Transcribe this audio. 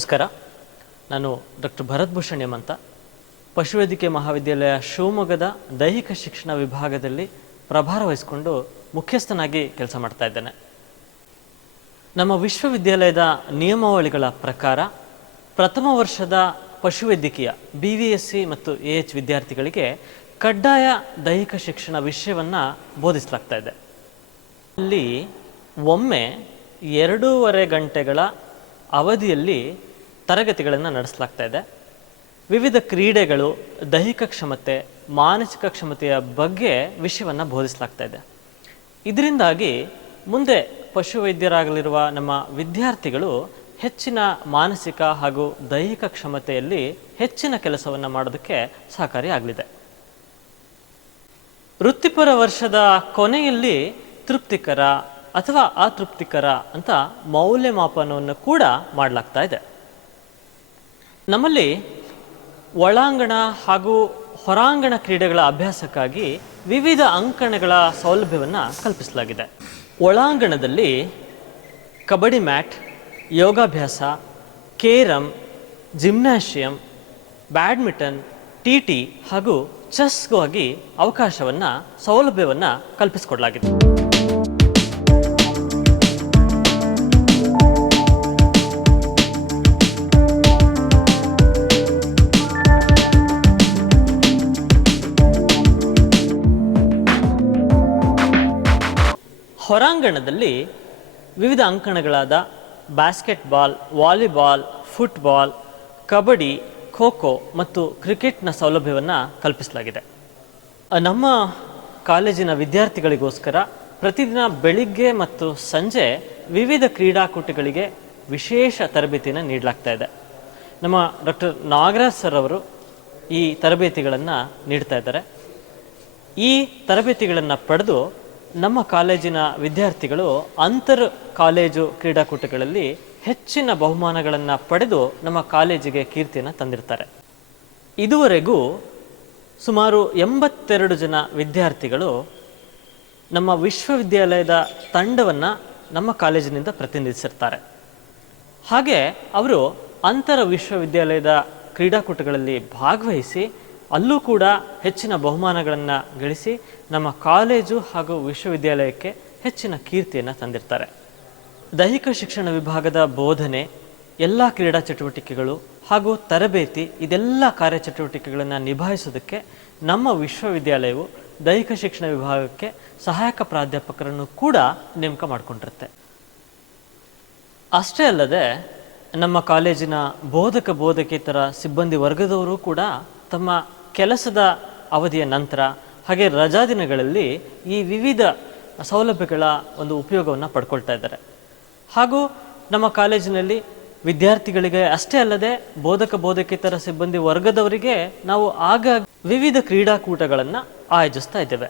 ನಮಸ್ಕಾರ. ನಾನು doctor Bharat Bhushan M ಅಂತ, ಪಶುವೈದ್ಯಕೀಯ ಮಹಾವಿದ್ಯಾಲಯ ಶಿವಮೊಗ್ಗದ ದೈಹಿಕ ಶಿಕ್ಷಣ ವಿಭಾಗದಲ್ಲಿ ಪ್ರಭಾರ ವಹಿಸಿಕೊಂಡು ಮುಖ್ಯಸ್ಥನಾಗಿ ಕೆಲಸ ಮಾಡ್ತಾ ಇದ್ದೇನೆ. ನಮ್ಮ ವಿಶ್ವವಿದ್ಯಾಲಯದ ನಿಯಮಾವಳಿಗಳ ಪ್ರಕಾರ ಪ್ರಥಮ ವರ್ಷದ ಪಶುವೈದ್ಯಕೀಯ BVSc ಮತ್ತು AH ವಿದ್ಯಾರ್ಥಿಗಳಿಗೆ ಕಡ್ಡಾಯ ದೈಹಿಕ ಶಿಕ್ಷಣ ವಿಷಯವನ್ನು ಬೋಧಿಸಲಾಗ್ತಾ ಇದೆ. ಅಲ್ಲಿ ಒಮ್ಮೆ 2.5 ಗಂಟೆಗಳ ಅವಧಿಯಲ್ಲಿ ತರಗತಿಗಳನ್ನು ನಡೆಸಲಾಗ್ತಾ ಇದೆ. ವಿವಿಧ ಕ್ರೀಡೆಗಳು, ದೈಹಿಕ ಕ್ಷಮತೆ, ಮಾನಸಿಕ ಕ್ಷಮತೆಯ ಬಗ್ಗೆ ವಿಷಯವನ್ನು ಬೋಧಿಸಲಾಗ್ತಾ ಇದೆ. ಇದರಿಂದಾಗಿ ಮುಂದೆ ಪಶುವೈದ್ಯರಾಗಲಿರುವ ನಮ್ಮ ವಿದ್ಯಾರ್ಥಿಗಳು ಹೆಚ್ಚಿನ ಮಾನಸಿಕ ಹಾಗೂ ದೈಹಿಕ ಕ್ಷಮತೆಯಲ್ಲಿ ಹೆಚ್ಚಿನ ಕೆಲಸವನ್ನು ಮಾಡೋದಕ್ಕೆ ಸಹಕಾರಿಯಾಗಲಿದೆ. ವೃತ್ತಿಪರ ವರ್ಷದ ಕೊನೆಯಲ್ಲಿ ತೃಪ್ತಿಕರ ಅಥವಾ ಅತೃಪ್ತಿಕರ ಅಂತ ಮೌಲ್ಯಮಾಪನವನ್ನು ಕೂಡ ಮಾಡಲಾಗ್ತಾ ಇದೆ. ನಮ್ಮಲ್ಲಿ ಒಳಾಂಗಣ ಹಾಗೂ ಹೊರಾಂಗಣ ಕ್ರೀಡೆಗಳ ಅಭ್ಯಾಸಕ್ಕಾಗಿ ವಿವಿಧ ಅಂಕಣಗಳ ಸೌಲಭ್ಯವನ್ನು ಕಲ್ಪಿಸಲಾಗಿದೆ. ಒಳಾಂಗಣದಲ್ಲಿ ಕಬಡ್ಡಿ ಮ್ಯಾಟ್, ಯೋಗಾಭ್ಯಾಸ, ಕೇರಂ, ಜಿಮ್ನಾಷಿಯಂ, ಬ್ಯಾಡ್ಮಿಂಟನ್, TT ಹಾಗೂ ಚೆಸ್ಗಾಗಿ ಅವಕಾಶವನ್ನು, ಸೌಲಭ್ಯವನ್ನು ಕಲ್ಪಿಸಿಕೊಡಲಾಗಿದೆ. ಹೊರಾಂಗಣದಲ್ಲಿ ವಿವಿಧ ಅಂಕಣಗಳಾದ basketball, volleyball, football, kabaddi, kho kho ಮತ್ತು ಕ್ರಿಕೆಟ್ನ ಸೌಲಭ್ಯವನ್ನು ಕಲ್ಪಿಸಲಾಗಿದೆ. ನಮ್ಮ ಕಾಲೇಜಿನ ವಿದ್ಯಾರ್ಥಿಗಳಿಗೋಸ್ಕರ ಪ್ರತಿದಿನ ಬೆಳಿಗ್ಗೆ ಮತ್ತು ಸಂಜೆ ವಿವಿಧ ಕ್ರೀಡಾಕೂಟಗಳಿಗೆ ವಿಶೇಷ ತರಬೇತಿಯನ್ನು ನೀಡಲಾಗ್ತಾ ಇದೆ. ನಮ್ಮ ಡಾಕ್ಟರ್ ನಾಗರಾಜ್ ಸರ್ ಅವರು ಈ ತರಬೇತಿಗಳನ್ನು ನೀಡ್ತಾ ಇದ್ದಾರೆ. ಈ ತರಬೇತಿಗಳನ್ನು ಪಡೆದು ನಮ್ಮ ಕಾಲೇಜಿನ ವಿದ್ಯಾರ್ಥಿಗಳು ಅಂತರ್ ಕಾಲೇಜು ಕ್ರೀಡಾಕೂಟಗಳಲ್ಲಿ ಹೆಚ್ಚಿನ ಬಹುಮಾನಗಳನ್ನು ಪಡೆದು ನಮ್ಮ ಕಾಲೇಜಿಗೆ ಕೀರ್ತಿಯನ್ನು ತಂದಿರ್ತಾರೆ. ಇದುವರೆಗೂ ಸುಮಾರು 82 ಜನ ವಿದ್ಯಾರ್ಥಿಗಳು ನಮ್ಮ ವಿಶ್ವವಿದ್ಯಾಲಯದ ತಂಡವನ್ನು ನಮ್ಮ ಕಾಲೇಜಿನಿಂದ ಪ್ರತಿನಿಧಿಸಿರ್ತಾರೆ. ಹಾಗೆ ಅವರು ಅಂತರ ವಿಶ್ವವಿದ್ಯಾಲಯದ ಕ್ರೀಡಾಕೂಟಗಳಲ್ಲಿ ಭಾಗವಹಿಸಿ ಅಲ್ಲೂ ಕೂಡ ಹೆಚ್ಚಿನ ಬಹುಮಾನಗಳನ್ನು ಗಳಿಸಿ ನಮ್ಮ ಕಾಲೇಜು ಹಾಗೂ ವಿಶ್ವವಿದ್ಯಾಲಯಕ್ಕೆ ಹೆಚ್ಚಿನ ಕೀರ್ತಿಯನ್ನು ತಂದಿರ್ತಾರೆ. ದೈಹಿಕ ಶಿಕ್ಷಣ ವಿಭಾಗದ ಬೋಧನೆ, ಎಲ್ಲ ಕ್ರೀಡಾ ಚಟುವಟಿಕೆಗಳು ಹಾಗೂ ತರಬೇತಿ, ಇದೆಲ್ಲ ಕಾರ್ಯಚಟುವಟಿಕೆಗಳನ್ನು ನಿಭಾಯಿಸೋದಕ್ಕೆ ನಮ್ಮ ವಿಶ್ವವಿದ್ಯಾಲಯವು ದೈಹಿಕ ಶಿಕ್ಷಣ ವಿಭಾಗಕ್ಕೆ ಸಹಾಯಕ ಪ್ರಾಧ್ಯಾಪಕರನ್ನು ಕೂಡ ನೇಮಕ ಮಾಡಿಕೊಂಡಿರುತ್ತೆ. ಅಷ್ಟೇ ಅಲ್ಲದೆ ನಮ್ಮ ಕಾಲೇಜಿನ ಬೋಧಕ ಬೋಧಕೇತರ ಸಿಬ್ಬಂದಿ ವರ್ಗದವರು ಕೂಡ ತಮ್ಮ ಕೆಲಸದ ಅವಧಿಯ ನಂತರ ಹಾಗೆ ರಜಾ ದಿನಗಳಲ್ಲಿ ಈ ವಿವಿಧ ಸೌಲಭ್ಯಗಳ ಒಂದು ಉಪಯೋಗವನ್ನು ಪಡ್ಕೊಳ್ತಾ ಇದ್ದಾರೆ. ಹಾಗೂ ನಮ್ಮ ಕಾಲೇಜಿನಲ್ಲಿ ವಿದ್ಯಾರ್ಥಿಗಳಿಗೆ ಅಷ್ಟೇ ಅಲ್ಲದೆ ಬೋಧಕ ಬೋಧಕೇತರ ಸಿಬ್ಬಂದಿ ವರ್ಗದವರಿಗೆ ನಾವು ಆಗಾಗ ವಿವಿಧ ಕ್ರೀಡಾಕೂಟಗಳನ್ನು ಆಯೋಜಿಸ್ತಾ ಇದ್ದೇವೆ.